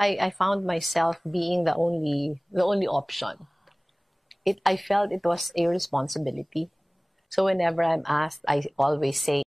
I found myself being the only option. I felt it was a responsibility. So whenever I'm asked, I always say,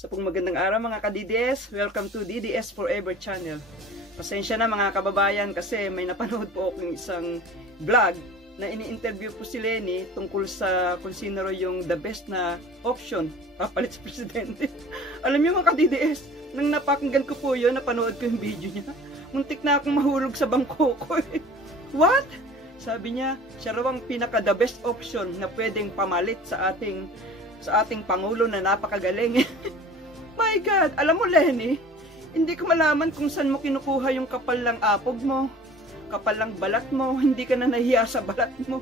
Sa pong magandang araw mga ka-DDS, welcome to DDS Forever Channel. Pasensya na mga kababayan kasi may napanood po akong isang vlog na ini-interview po si Leni tungkol sa kung sino yung the best na option papalit sa presidente. Alam niyo mga ka-DDS, nang napakinggan ko po yun, napanood ko yung video niya, muntik na akong mahulog sa bangko ko eh. What? Sabi niya, siya raw ang pinaka the best option na pwedeng pamalit sa ating Pangulo na napakagaling. My God! Alam mo, Leni, hindi ko malaman kung saan mo kinukuha yung kapal ng apog mo, kapal ng balat mo, hindi ka na nahiya sa balat mo,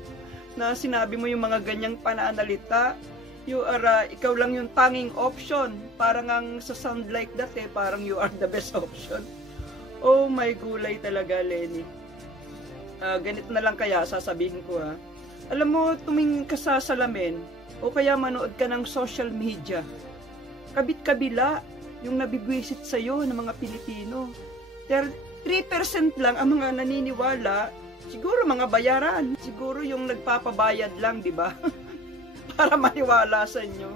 na sinabi mo yung mga ganyang pananalita. Ikaw lang yung tanging option. Parang ang sa sound like that parang you are the best option. Oh my gulay talaga, Leni. Ganito na lang kaya, sasabihin ko ha. Alam mo, tumingin ka sa salamin, o kaya manood ka ng social media. Kabit-kabila yung nabibwisit sa'yo ng mga Pilipino. 3% lang ang mga naniniwala, siguro mga bayaran, siguro yung nagpapabayad lang, di ba? Para maniwala sa inyo.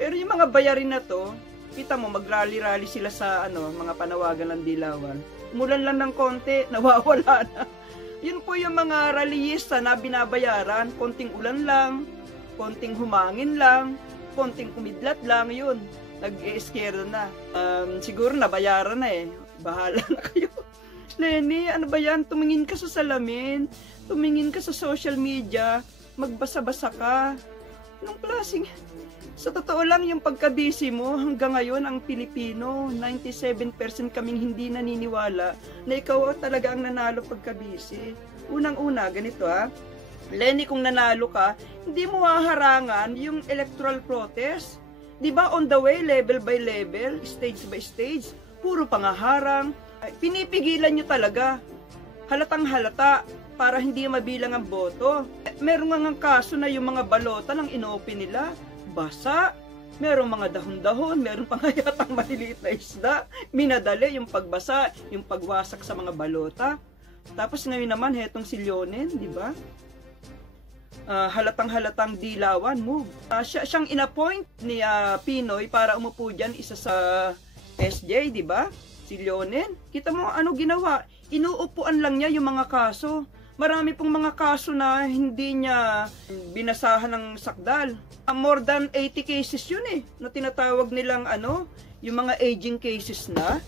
Pero yung mga bayarin na to, kita mo, mag-rally-rally sila sa mga panawagan ng dilawan. Umulan lang ng konti, nawawala na. Yun po yung mga rallyista na binabayaran, konting ulan lang, konting humangin lang, konting kumidlat lang, yun, nag-e-scare na. Siguro nabayaran na bahala na kayo. Leni, ano ba yan? Tumingin ka sa salamin, tumingin ka sa social media, magbasa-basa ka. Anong klaseng? Sa totoo lang, yung pagka-busy mo, hanggang ngayon, ang Pilipino, 97% kaming hindi naniniwala na ikaw talaga ang nanalo pagka-busy. Unang-una, ganito Leni, kung nanalo ka, hindi mo haharangan yung electoral protest. Di ba on the way, level by level, stage by stage, puro pangaharang. Pinipigilan nyo talaga. Halatang halata para hindi mabilang ang boto. Meron nga kaso na yung mga balota ng inopen nila, basa. Merong mga dahon-dahon, merong pangayatang maliliit na isda. Minadali yung pagbasa, yung pagwasak sa mga balota. Tapos ngayon naman, hetong si Leonen, di ba? Halatang-halatang dilawan move. Siyang inappoint ni Pinoy para umupo dyan, isa sa SJ, di ba? Si Leonen. Kita mo ano ginawa? Inuupuan lang niya yung mga kaso. Marami pong mga kaso na hindi niya binasahan ng sakdal. More than 80 cases yun na tinatawag nilang yung mga aging cases na.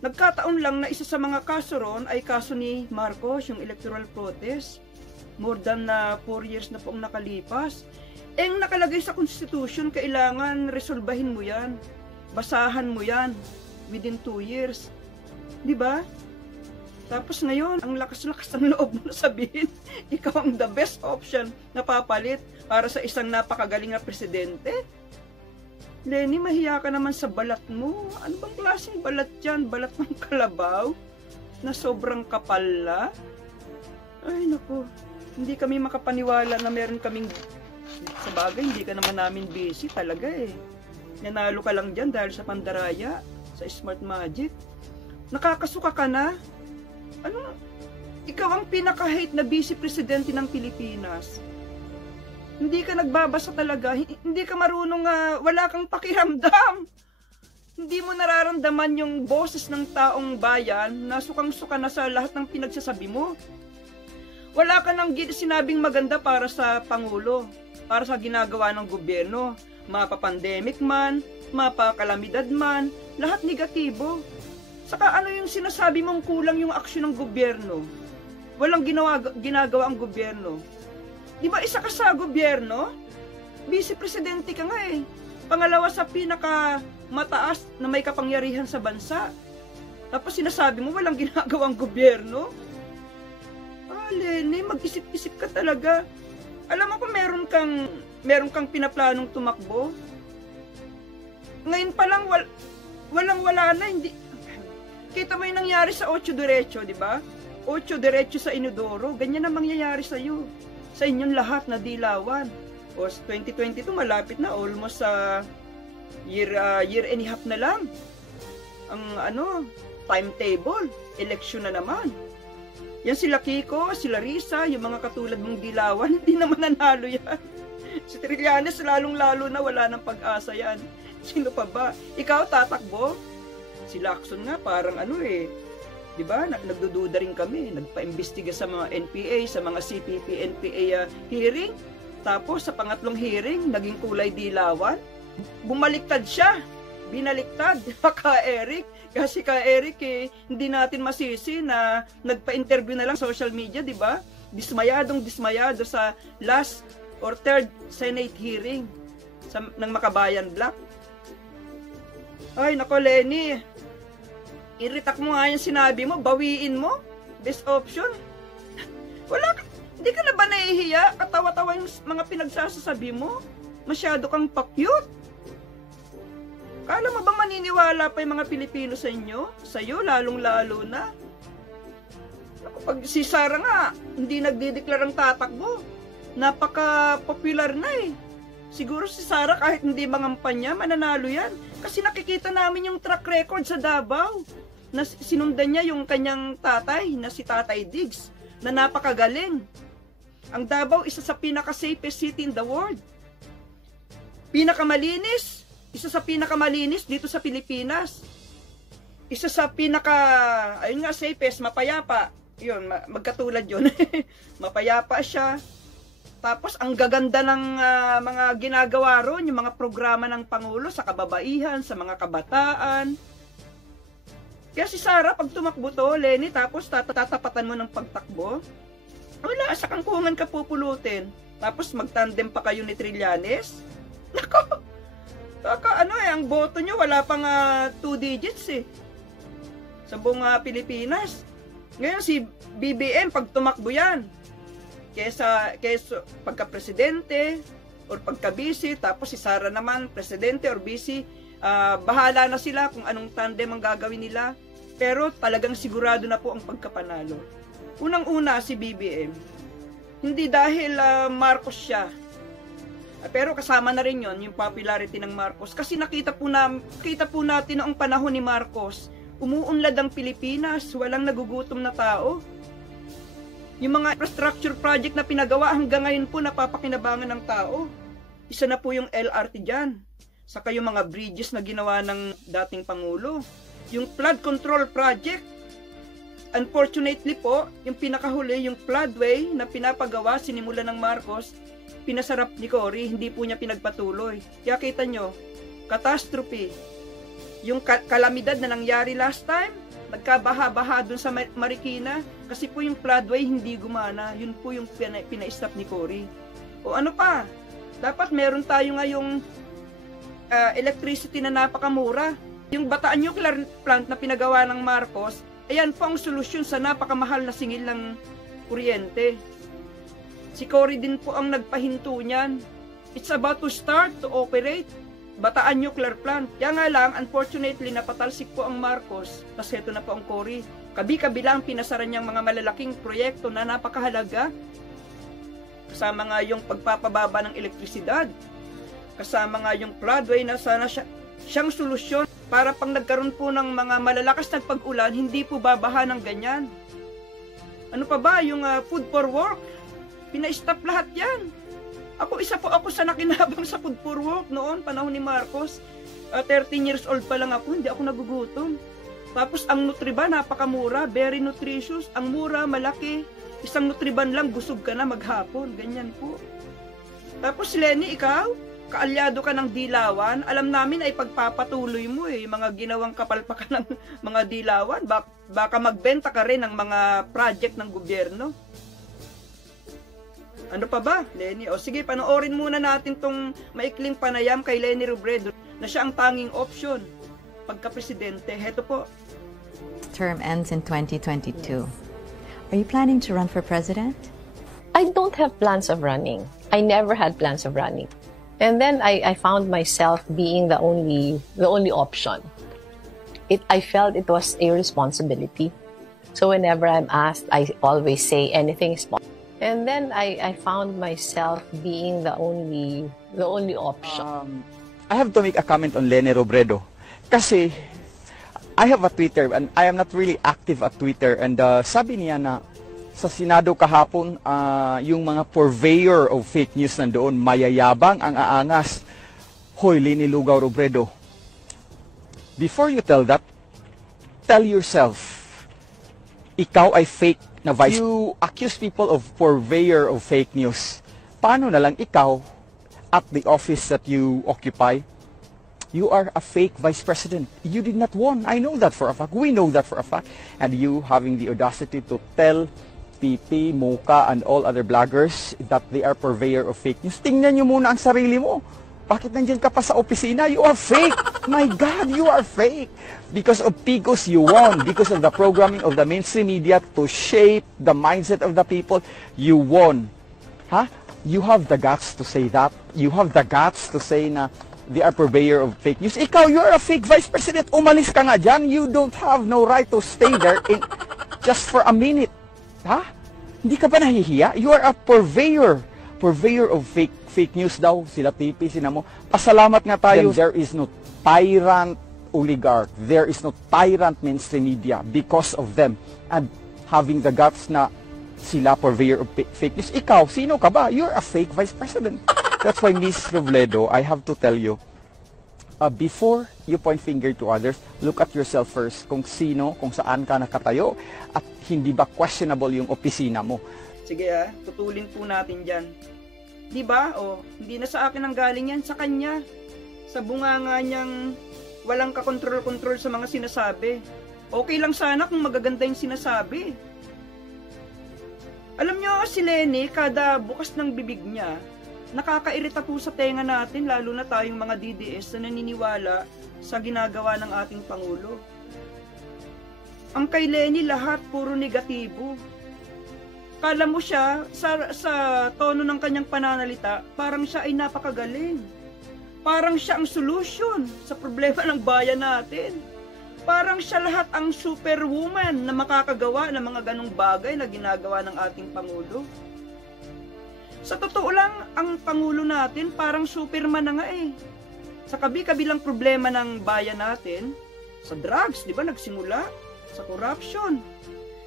Nagkataon lang na isa sa mga kaso ron ay kaso ni Marcos, yung electoral protest. More than 4 years na pong nakalipas. Nakalagay sa Constitution, kailangan resolbahin mo yan. Basahan mo yan within 2 years. Di ba? Tapos ngayon, ang lakas-lakas ng loob mo na sabihin, ikaw ang the best option na papalit para sa isang napakagaling na presidente. Leni, mahiya ka naman sa balat mo. Ano bang klaseng balat yan? Balat ng kalabaw? Na sobrang kapal na? Ay, naku. Hindi kami makapaniwala na meron kaming, sa bagay, hindi ka naman namin busy talaga Nanalo ka lang dyan dahil sa pandaraya, sa Smart Magic. Nakakasuka ka na? Ikaw ang pinaka-hate na vice presidente ng Pilipinas. Hindi ka nagbabasa talaga, hindi ka marunong, wala kang pakiramdam. Hindi mo nararamdaman yung boses ng taong bayan na sukang-suka na sa lahat ng pinagsasabi mo. Wala ka nang sinabing maganda para sa Pangulo, para sa ginagawa ng gobyerno. Mapa-pandemic man, mapa-kalamidad man, lahat negatibo. Saka ano yung sinasabi mong kulang yung aksyon ng gobyerno? Walang ginagawa ang gobyerno. Di ba isa ka sa gobyerno? Vice Presidente ka nga Pangalawa sa pinaka mataas na may kapangyarihan sa bansa. Tapos sinasabi mo walang ginagawang gobyerno? Leni, mag-isip-isip ka talaga. Alam mo kung meron kang pinaplanong tumakbo, Ngayon pa lang, walang-wala na. Hindi. Kita mo yung nangyari sa 8 Diretso, di ba? 8 Diretso sa Inodoro. Ganyan ang mangyayari sa'yo. Sa inyong lahat na dilawan. O 2022, malapit na. Almost sa year and a half na lang. Ang timetable. Election na naman. Yan sila Kiko, sila Risa, yung mga katulad mong dilawan, hindi naman nanalo yan. Si Trillanes, lalong-lalo na wala ng pag-asa yan. Sino pa ba? Ikaw tatakbo? Si Lacson nga, parang di ba? Nagdududa rin kami. Nagpa-imbestiga sa mga NPA, sa mga CPP, NPA hearing. Tapos sa pangatlong hearing, naging kulay dilawan. Bumaliktad siya. Binaliktad. Ka Eric. Kasi ka Eric, hindi natin masisi na nagpa-interview na lang social media, di ba? Dismayado sa last or third Senate hearing ng Makabayan Black. Ay, nako Lenny. Iritak mo nga yung sinabi mo, bawiin mo. Best option. Hindi ka na ba nahihiya? Katawa-tawa yung mga pinagsasasabi mo. Masyado kang pa-cute. Kala mo bang maniniwala pa yung mga Pilipino sa inyo? Sa'yo, lalong-lalo na. Pag si Sara nga, hindi nagdideklarang tatakbo. Napaka-popular na eh. Siguro si Sara kahit hindi mangampanya, mananalo yan. Kasi nakikita namin yung track record sa Davao. Na sinundan niya yung kanyang tatay, na si Tatay Diggs, na napakagaling. Ang Davao, isa sa pinaka-safest city in the world. Pinakamalinis. Isa sa pinakamalinis dito sa Pilipinas. Isa sa ayun nga, safest, mapayapa. Yun, magkatulad yun. Mapayapa siya. Tapos, ang gaganda ng mga ginagawa ron, yung mga programa ng Pangulo sa kababaihan, sa mga kabataan. Kaya si Sara, pag tumakbo to, Lenny, tapos tatapatan mo ng pagtakbo, wala, sa kangkungan ka pupulutin. Tapos, magtandem pa kayo ni Trillanes. Nako! Ang boto nyo, wala pang 2 digits eh. Sa buong Pilipinas. Ngayon, si BBM, pag tumakbo yan, kesa pagka-presidente, or pagka-busy, tapos si Sara naman, presidente or busy, bahala na sila kung anong tandem ang gagawin nila. Pero talagang sigurado na po ang pagkapanalo. Unang-una, si BBM. Hindi dahil Marcos siya. Pero kasama na rin yon yung popularity ng Marcos. Kasi nakita po natin noong panahon ni Marcos, umuunlad ang Pilipinas, walang nagugutom na tao. Yung mga infrastructure project na pinagawa hanggang ngayon po napapakinabangan ng tao. Isa na po yung LRT dyan. Saka yung mga bridges na ginawa ng dating Pangulo. Yung flood control project. Unfortunately po, yung pinakahuli, yung floodway na pinapagawa, sinimula ng Marcos, pinasarap ni Cory, hindi po niya pinagpatuloy. Kaya kita nyo, catastrophe. Yung kalamidad na nangyari last time, nagkabaha-baha dun sa Marikina, kasi po yung floodway hindi gumana. Yun po yung pina-stop ni Cory. O ano pa, dapat meron tayo ngayong electricity na napakamura. Yung Bataan Nuclear Plant na pinagawa ng Marcos, ayan po ang solusyon sa napakamahal na singil ng kuryente. Si Cory din po ang nagpahinto niyan. It's about to start to operate. Bataan Nuclear Plant. Kaya nga lang, unfortunately, napatalsik po ang Marcos. Tapos ito na po ang Cory. Kabi-kabilang pinasaran niyang mga malalaking proyekto na napakahalaga. Kasama nga yung pagpapababa ng elektrisidad. Kasama nga yung floodway na sana siyang solusyon para pang nagkaroon po ng mga malalakas na pag-ulan, hindi po babaha ng ganyan. Ano pa ba? Yung food for work. Pina-stop lahat yan. Isa po ako sa nakinabang sa food for work noon, panahon ni Marcos. 13 years old pa lang ako, hindi ako nagugutom. Tapos ang Nutriban, napakamura, very nutritious. Ang mura, malaki. Isang Nutriban lang, busog ka na maghapon. Ganyan po. Tapos Lenny, ikaw, kaalyado ka ng dilawan. Alam namin ay pagpapatuloy mo eh, mga ginawang kapalpakan ng mga dilawan. Baka magbenta ka rin ng mga project ng gobyerno. Ano pa ba, Lenny? O sige, panoorin muna natin tong maikling panayam kay Leni Robredo na siya ang tanging option pagka-presidente. Heto po. Term ends in 2022. Are you planning to run for president? I don't have plans of running. I never had plans of running. And then I found myself being the only option. I felt it was a responsibility. So whenever I'm asked, I always say anything is possible. And then I found myself being the only option. I have to make a comment on Leni Robredo. Kasi I have a Twitter and I am not really active at Twitter. And sabi niya na sa Senado kahapon, yung mga purveyor of fake news nandoon, mayayabang ang aangas. Hoy, Leni Lugaw Robredo, before you tell that, tell yourself, ikaw ay fake na vice. You accuse people of purveyor of fake news. Paano na lang ikaw, at the office that you occupy, you are a fake vice president. You did not won. I know that for a fact. We know that for a fact. And you having the audacity to tell PP, Mocha, and all other bloggers that they are purveyor of fake news. Tingnan nyo muna ang sarili mo. Bakit nandiyan ka pa sa opisina? You are fake. My God, you are fake. Because of Pigos, you won. Because of the programming of the mainstream media to shape the mindset of the people, you won. Huh? You have the guts to say that. You have the guts to say na they are purveyor of fake news. Ikaw, you are a fake vice president. Umalis ka nga dyan. You don't have no right to stay there just for a minute. Ha? Hindi ka ba nahihiya? You are a purveyor of fake news daw. Sila PP, sila mo. Pasalamat nga tayo. There is no tyrant oligarch. There is no tyrant mainstream media because of them. And having the guts na sila purveyor of fake news. Ikaw, sino ka ba? You're a fake vice president. That's why, Miss Robredo, I have to tell you, before you point finger to others, look at yourself first kung sino, kung saan ka nakatayo at hindi ba questionable yung opisina mo. Sige tutulin po natin dyan. Di ba? Hindi na sa akin ang galing yan, sa kanya. Sa bunganga niyang walang kakontrol-kontrol sa mga sinasabi. Okay lang sana kung magaganda yung sinasabi. Alam nyo, si Leni, kada bukas ng bibig niya, nakakairita po sa tenga natin, lalo na tayong mga DDS na naniniwala sa ginagawa ng ating Pangulo. Ang kay Leni, lahat puro negatibo. Kala mo siya, sa tono ng kanyang pananalita, parang siya ay napakagaling. Parang siya ang solution sa problema ng bayan natin. Parang siya lahat ang superwoman na makakagawa ng mga ganong bagay na ginagawa ng ating Pangulo. Sa totoo lang, ang Pangulo natin parang superman na nga eh. Sa kabi-kabilang problema ng bayan natin, sa drugs, di ba, nagsimula, sa corruption,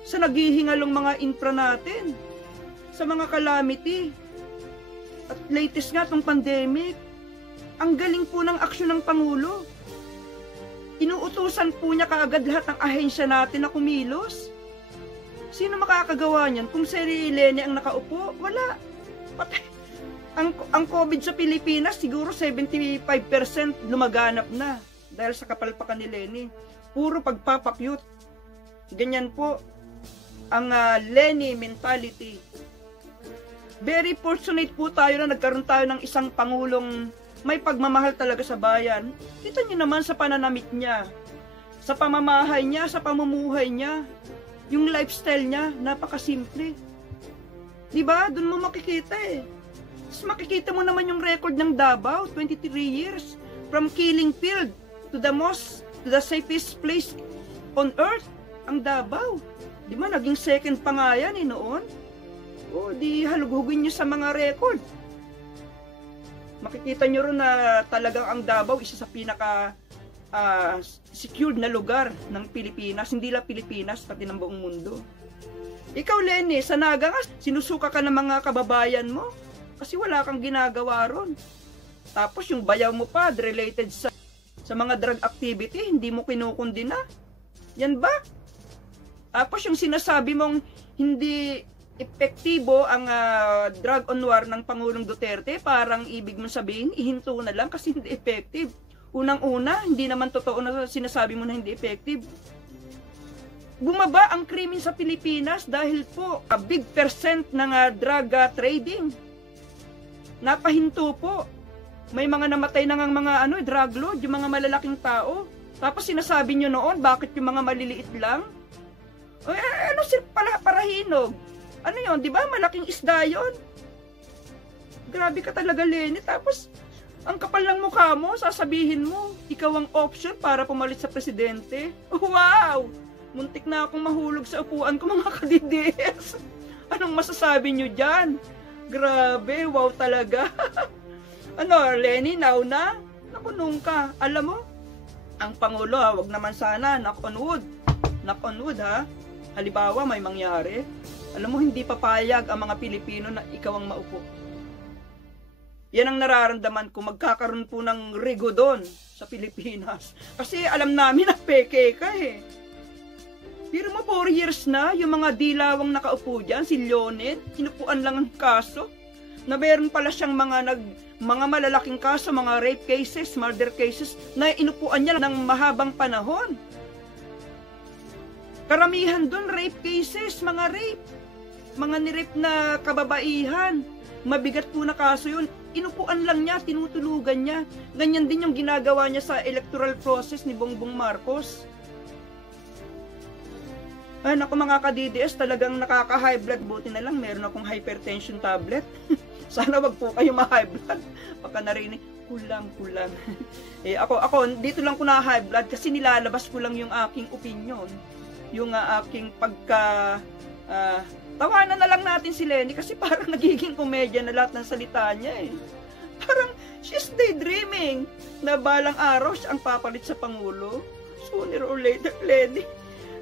sa naghihingalong mga infra natin, sa mga calamity, at latest nga tong pandemic, ang galing po ng aksyon ng Pangulo. Inuutusan po niya kaagad lahat ng ahensya natin na kumilos. Sino makakagawa niyan? Kung si Leni ang nakaupo, wala. Patay. Ang COVID sa Pilipinas, siguro 75% lumaganap na dahil sa kapalpakan ni Leni. Puro pagpapakyut. Ganyan po ang Leni mentality. Very fortunate po tayo na nagkaroon tayo ng isang Pangulong may pagmamahal talaga sa bayan. Kita niyo naman sa pananamit niya, sa pamamahay niya, sa pamumuhay niya, yung lifestyle niya, napakasimple. Diba? Doon mo makikita eh. Tapos makikita mo naman yung record ng Davao, 23 years, from killing field to the safest place on earth, ang Davao. Diba? Naging second pa nga yan eh noon. Di halughugin niyo sa mga record. Makikita nyo rin na talagang ang Davao isa sa pinaka secured na lugar ng Pilipinas, hindi lang Pilipinas, pati ng buong mundo. Ikaw, Leni, sa Naga nga, sinusuka ka ng mga kababayan mo kasi wala kang ginagawa ron. Tapos yung bayaw mo pa related sa mga drug activity, hindi mo kinukundina. Yan ba? Tapos yung sinasabi mong hindi epektibo ang drug on war ng Pangulong Duterte, parang ibig mong sabihin, ihinto na lang kasi hindi effective. Unang-una, hindi naman totoo na sinasabi mo na hindi effective. Bumaba ang krimen sa Pilipinas dahil po a big percent ng drug trading. Napahinto po. May mga namatay na ng mga drug lord, yung mga malalaking tao. Tapos sinasabi nyo noon, bakit yung mga maliliit lang? Parahinog? Ano yun, di ba? Malaking isda yun. Grabe ka talaga, Leni. Tapos, Ang kapal ng mukha mo, sasabihin mo, ikaw ang option para pumalit sa presidente. Wow! Muntik na akong mahulog sa upuan ko, mga kadides. Anong masasabi nyo dyan? Grabe, wow talaga. Ano, Lenny, nauna? Naku, ka. Alam mo, ang Pangulo, wag naman sana, knock on wood, ha? Halimbawa, may mangyari. Alam mo, hindi papayag ang mga Pilipino na ikaw ang maupo. Yan ang nararamdaman ko, magkakaroon po ng rigo doon sa Pilipinas. Kasi alam namin na peke ka eh. Pero mo 4 years na, yung mga dilawang nakaupo dyan, si Leonid, sinupuan lang ang kaso. Na meron pala siyang mga malalaking kaso, mga rape cases, murder cases, na inupuan niya ng mahabang panahon. Karamihan doon, rape cases, mga nirape na kababaihan. Mabigat po na kaso yun. Inupuan lang niya, tinutulugan niya. Ganyan din yung ginagawa niya sa electoral process ni Bongbong Marcos. Ay, naku mga ka-DDS, talagang nakaka-high blood. Buti na lang, meron akong hypertension tablet. Sana wag po kayo ma-high blood. Baka narinig, kulang. Ako, dito lang ko na-high blood kasi nilalabas ko lang yung aking opinion. Yung aking tawanan na lang natin si Lenny kasi parang nagiging komedya na lahat ng salita niya eh. Parang she's daydreaming na balang araw siya ang papalit sa Pangulo. Sooner or later, Lenny.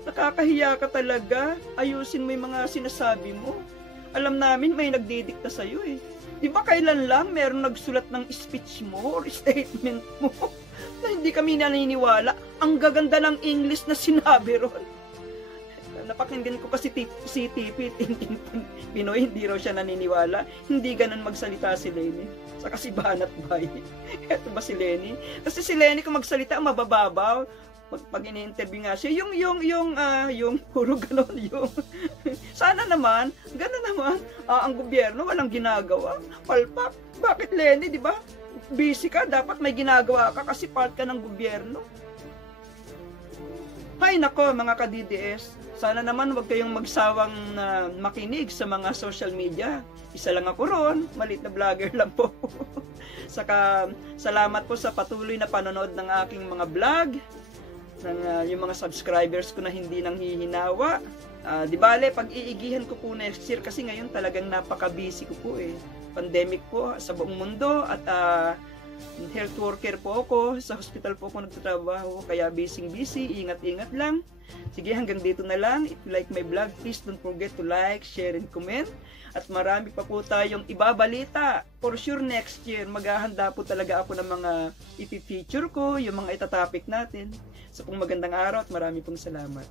Nakakahiya ka talaga. Ayusin mo yung mga sinasabi mo. Alam namin may nagdidikta sa'yo eh. Di ba kailan lang meron nagsulat ng speech mo or statement mo na hindi kami naniniwala? Ang gaganda ng English na sinabi ron. Napakinggan ko kasi si TP, Tintin Pinoy, hindi raw siya naniniwala. Hindi ganun magsalita si Lenny. Saka si Banat Bay. Eto ba si Lenny? Kasi si Lenny kung magsalita, mabababaw. Pag ini-interview nga siya, yung puro ganon, sana naman, ganon naman, ang gobyerno walang ginagawa, palpak, bakit Lenny, di ba? Busy ka, dapat may ginagawa ka kasi part ka ng gobyerno. Hay nako mga ka-DDS, sana naman wag kayong magsawang makinig sa mga social media. Isa lang ako ron, maliit na vlogger lang po. Saka salamat po sa patuloy na panonood ng aking mga vlog. Yung mga subscribers ko na hindi nang hihinawa. Di bale, pag-iigihan ko po next year kasi ngayon talagang napaka-busy ko po eh. Pandemic po sa buong mundo at health worker po ako. Sa hospital po ako nagtatrabaho kaya busy. Ingat-ingat lang. Sige, hanggang dito na lang. If you like my vlog, please don't forget to like, share, and comment. At marami pa po tayong ibabalita. For sure next year, maghahanda po talaga ako ng mga ipi-feature ko, yung mga itatopic natin. So pong magandang araw at marami pong salamat.